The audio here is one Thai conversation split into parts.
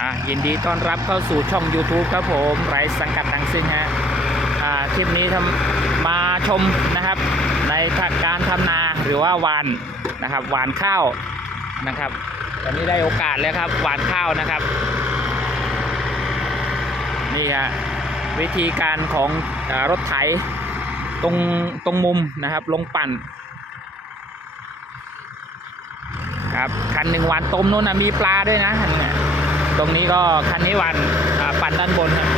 อะยินดีต้อนรับเข้าสู่ช่อง YouTube ครับผมไร้สังกัดทั้งสิ้นฮะอ่าคลิปนี้ทำมาชมนะครับ ในการทำนาหรือว่าวานนะครับหวานข้าวนะครับตอนนี้ได้โอกาสแล้วครับหวานข้าวนะครับ นี่ฮะวิธีการของอรถไถตรงตรงมุมนะครับ ลงปั่นครับคันหนึ่งวันต้มนู้นนะมีปลาด้วยนะเนี่ย ตรงนี้ก็คันนี้วันปั่นด้านบนนะค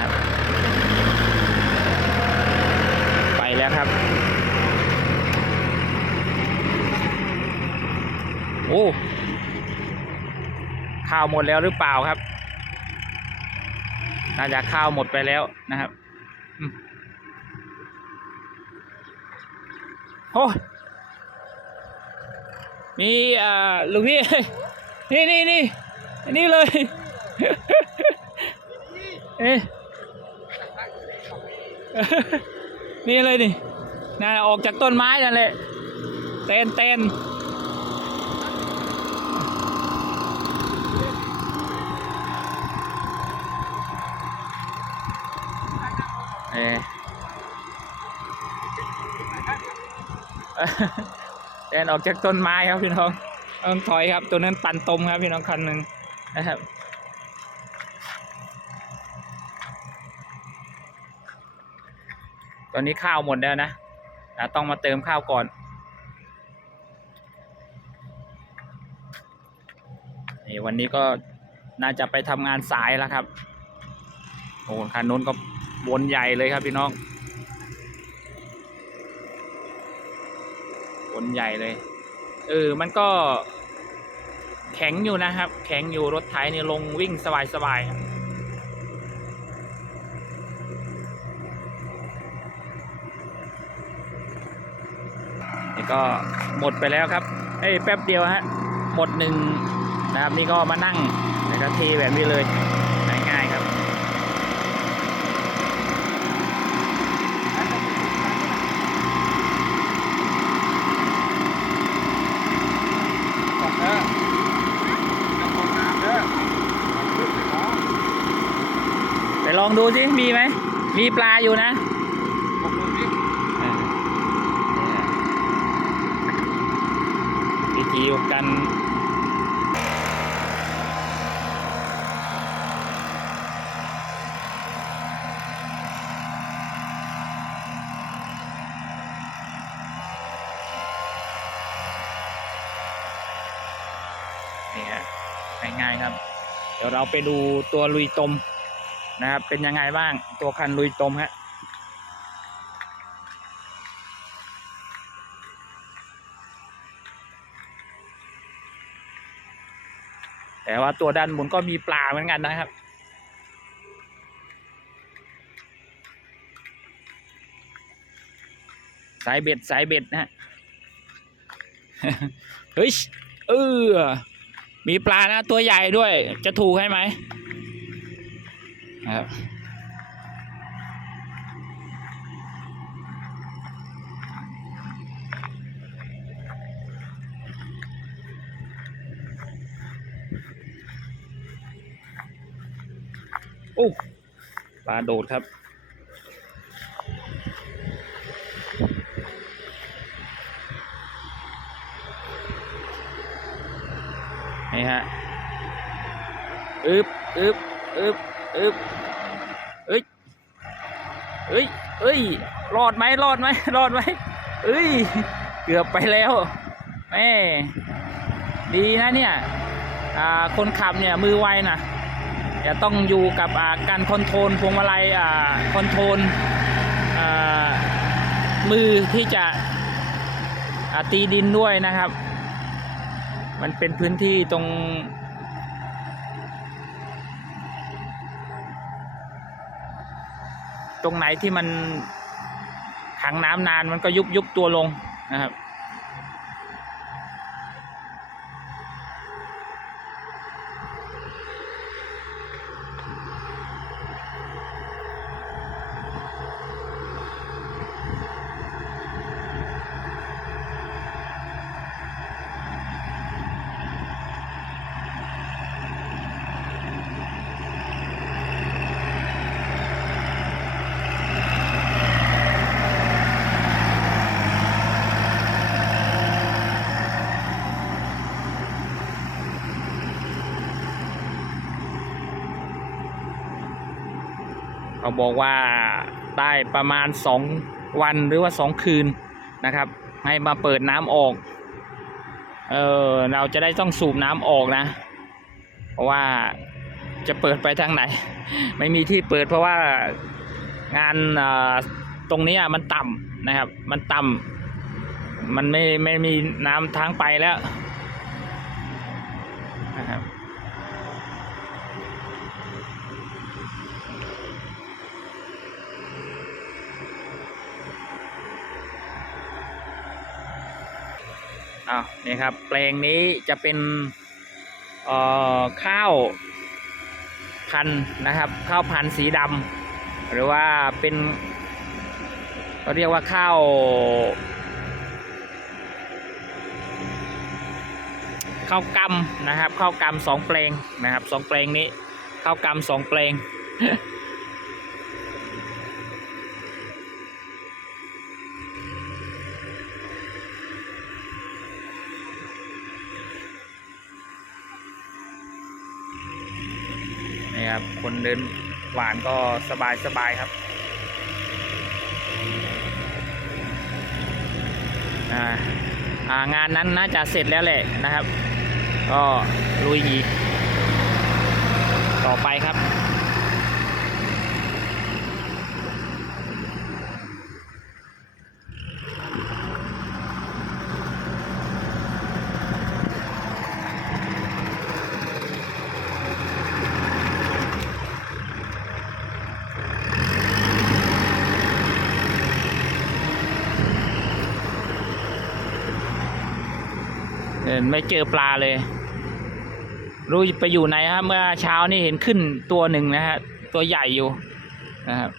รับไปแล้วครับ โอ้ข้าวหมดแล้วหรือเปล่าครับน่าจะข้าวหมดไปแล้วนะครับอืม โอ้มีอ่าลูกพี่ นี่นี่นี่นี่เลย เอ๊ะนี่เลยนี่น่าออกจากต้นไม้นั่นแหละ เต้นเต้นเอ๊ะ เดินออกจากต้นไม้ครับพี่น้องต้องถอยครับตัวนั้นปันตมครับพี่น้องคันหนึ่งนะครับตอนนี้ข้าวหมดแล้วนะอะต้องมาเติมข้าวก่อน นี่วันนี้ก็น่าจะไปทำงานสายแล้วครับ โอ้คันนู้นก็วนใหญ่เลยครับพี่น้อง วนใหญ่เลย เออ มันก็ แข็งอยู่นะครับ แข็งอยู่รถไถเนี่ยลงวิ่งสบายๆครับนี่ก็หมดไปแล้วครับ เอ้ยแป๊บเดียวฮะ หมดหนึ่งนะครับ นี่ก็มานั่งแล้วก็เทแบบนี้เลยง่ายๆครับ ก่อนเด้อน้ำคนน้ำเด้อขึ้นไปเนาะ ไป ลองดูสิมีไหม มีปลาอยู่นะดูสิวิธีการนี่ฮะง่ายๆครับ เดี๋ยวเราไปดูตัวลุยตม นะครับ เป็นยังไงบ้างตัวคันลุยตมฮะแต่ว่าตัวด้านบนก็มีปลาเหมือนกันนะครับ สายเบ็ดสายเบ็ดนะฮะเฮ้ยเออมีปลานะตัวใหญ่ด้วยจะถูกให้ไหม นะครับโอ้ปลาโดดครับ นี่ฮะอึบอึบอึบ เอึบเอ้ยเอ้ยเอ้ยรอดไหมรอดไหมรอดไหมเอ้ย เกือบไปแล้วแม่ดีนะเนี่ยอ่าคนขับเนี่ยมือไวนะจะต้องอยู่กับอ่าการคอนโทรลพวงมาลัยอ่าคอนโทรลอ่ามือที่จะอ่าตีดินด้วยนะครับ มันเป็นพื้นที่ตรง ตรงไหนที่มันขังน้ำนานมันก็ยุบยุบตัวลงนะครับ ขาบอกว่าได้ประมาณ 2 วันหรือว่า 2 คืนนะครับ ให้มาเปิดน้ำออก เออเราจะได้ต้องสูบน้ำออกนะ เพราะว่าจะเปิดไปทางไหน ไม่มีที่เปิดเพราะว่างานตรงนี้มันต่ำนะครับ มันต่ำมันไม่ไม่มีน้ำทางไปแล้ว อ้าวนี่ครับ แปลงนี้จะเป็นเอ่อข้าวพันธุ์นะครับ ข้าวพันธุ์สีดำหรือว่าเป็นก็เรียกว่าข้าวข้าวกำนะครับข้าวกำสองแปลงนะครับสองแปลงนี้ข้าวกำสองแปลง เดินหวานก็สบายสบายครับางานนั้นน่าจะเสร็จแล้วแหละนะครับ ก็ลุยอีกต่อไปครับ ไม่เจอปลาเลย รู้ไปอยู่ไหนครับเมื่อเช้านี่เห็นขึ้นตัวหนึ่งนะฮะตัวใหญ่อยู่นะครับ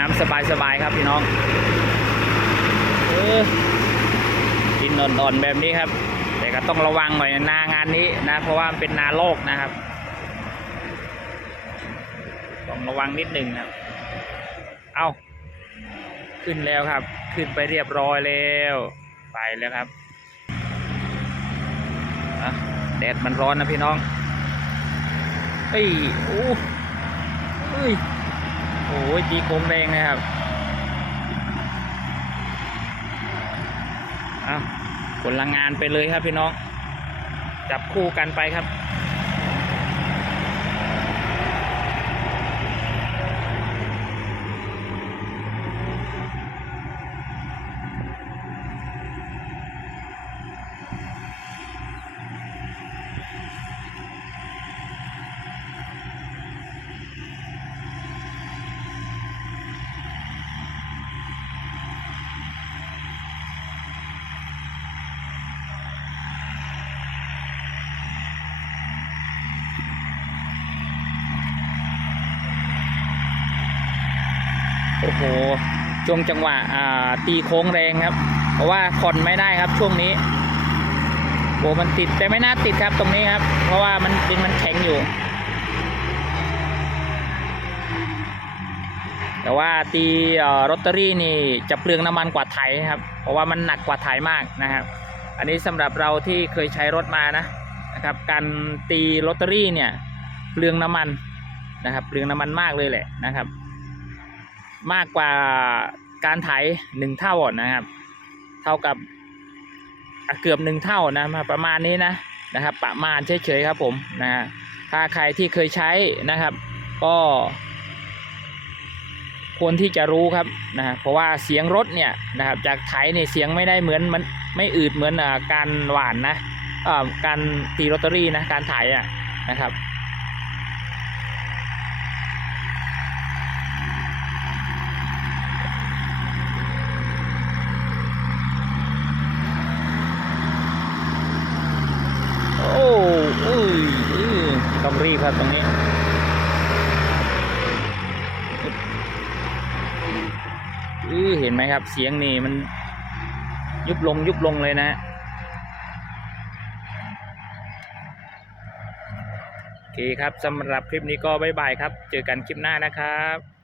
น้ำสบายๆครับพี่น้องเออกินอ่อนๆแบบนี้ครับ แต่ก็ต้องระวังหน่อยนางานนี้นะ เพราะว่ามันเป็นนาโลกนะครับ ต้องระวังนิดหนึ่งครับเอาขึ้นแล้วครับ ขึ้นไปเรียบร้อยแล้ว ไปแล้วครับแดดมันร้อนนะพี่น้องเอ้ยโอ้เอ้ย โอ้ยตีโค้งแดงนะครับเอาผลลังงานไปเลยครับพี่น้อง จับคู่กันไปครับ โอ้โหช่วงจังหวะตีโค้งแรงครับ เพราะว่าผ่อนไม่ได้ครับช่วงนี้โอ้มันติดแต่ไม่น่าติดครับตรงนี้ครับ เพราะว่ามันดินมันแข็งอยู่ แต่ว่าตีเอ่อรตอรี่นี่จะเปลืองน้ำมันกว่าไถครับ เพราะว่ามันหนักกว่าไถมากนะครับ อันนี้สำหรับเราที่เคยใช้รถมานะนะครับ การตีลอตเตอรี่เนี่ยเปลืองน้ำมันนะครับเปลืองน้ำมันมากเลยแหละนะครับ มากกว่าการไถหนึ่งเท่านะครับ เท่ากับเกือบหนึ่งเท่านะมาประมาณนี้นะนะครับ ประมาณเฉยๆครับผมนะฮะถ้าใครที่เคยใช้นะครับ ก็ควรที่จะรู้ครับนะฮะเพราะว่าเสียงรถเนี่ยนะครับจากไถเนี่ยเสียงไม่ได้เหมือนมันไม่อืดเหมือนอการหวานนะการตีลอตเตอรี่นะการไถอะนะครับ โอ้ ครับตรงนี้ เห็นไหมครับ เสียงนี่มันยุบลงยุบลงเลยนะโอเคครับสำหรับคลิปนี้ก็บ๊ายบายครับ เจอกันคลิปหน้านะครับ